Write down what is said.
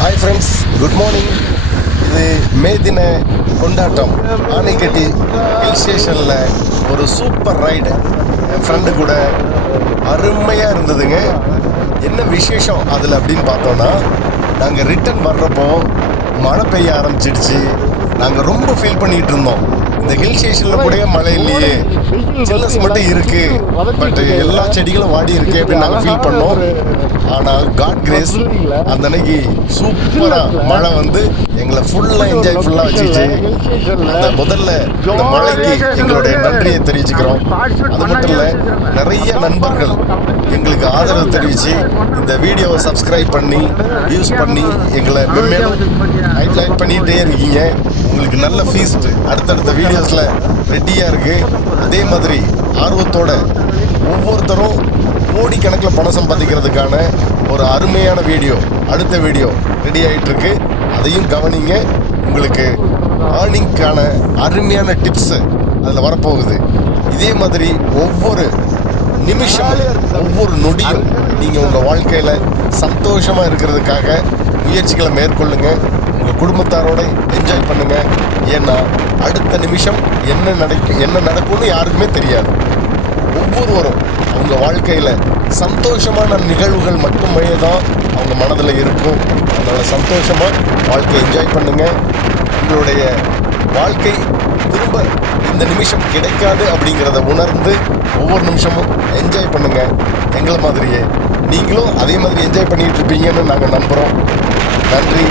Hi friends good morning இது மே தின கொண்டாட்டம். ஆனைக்கட்டி ஹில் ஸ்டேஷனில் ஒரு சூப்பர் ரைடு என் ஃப்ரெண்டு கூட அருமையாக இருந்ததுங்க. என்ன விசேஷம் அதில் அப்படின்னு பார்த்தோன்னா நாங்கள் ரிட்டர்ன் வர்றப்போ மழை பெய்ய ஆரம்பிச்சிடுச்சு. நாங்கள் ரொம்ப ஃபீல் பண்ணிகிட்டு இருந்தோம். இந்த ஹில் ஸ்டேஷன்ல கூட மழை இல்லையே. சில்னஸ் மட்டும் இருக்கு. பட் எல்லா செடிகளும் வாடி இருக்கு அப்படின்னு நாங்கள் ஃபீல் பண்ணோம். ஆனால் காட் கிரேஸ் அந்த அன்னைக்கு சூப்பராக மழை வந்து எங்களை ஃபுல்லாக என்ஜாய் ஃபுல்லாக வச்சுச்சு. அந்த முதல்ல இந்த மழைக்கு எங்களுடைய நன்றியை தெரிவிச்சுக்கிறோம். அது மட்டும் இல்லை நிறைய நண்பர்கள் எங்களுக்கு ஆதரவு தெரிவித்து இந்த வீடியோவை சப்ஸ்கிரைப் பண்ணி யூஸ் பண்ணி எங்களை மென்மேலும் ஹைலைட் பண்ணிகிட்டே இருக்கீங்க. உங்களுக்கு நல்ல ஃபீஸ்ட் அடுத்தடுத்த வீடியோஸில் ரெடியாக இருக்குது அதே மாதிரி ஆர்வத்தோட ஒவ்வொருத்தரும் கோடிக்கணக்கில் பணம் சம்பாதிக்கிறதுக்கான ஒரு அருமையான வீடியோ அடுத்த வீடியோ ரெடி ஆகிட்டுருக்கு அதையும் கவனிங்க. உங்களுக்கு ஏர்னிங்க்கான அருமையான டிப்ஸு அதில் வரப்போகுது. இதே மாதிரி ஒவ்வொரு நிமிஷம் ஒவ்வொரு நொடியும் நீங்கள் உங்கள் வாழ்க்கையில் சந்தோஷமாக இருக்கிறதுக்காக முயற்சிகளை மேற்கொள்ளுங்க. உங்கள் குடும்பத்தாரோட என்ஜாய் பண்ணுங்க. ஏன்னா அடுத்த நிமிஷம் என்ன நடக்கும் என்ன நடக்கும்னு யாருக்குமே தெரியாது. ஒவ்வொருவரும் அவங்க வாழ்க்கையில் சந்தோஷமான நிகழ்வுகள் மட்டுமே தான் அவங்க மனதில் இருக்கும். அதனால் சந்தோஷமாக வாழ்க்கையை என்ஜாய் பண்ணுங்கள் உங்களுடைய வாழ்க்கை திரும்ப இந்த நிமிஷம் கிடைக்காது அப்படிங்கிறத உணர்ந்து ஒவ்வொரு நிமிஷமும் என்ஜாய் பண்ணுங்கள் எங்களை மாதிரியே. நீங்களும் அதே மாதிரி என்ஜாய் பண்ணிகிட்டு இருப்பீங்கன்னு நாங்கள் நம்புகிறோம் நன்றி.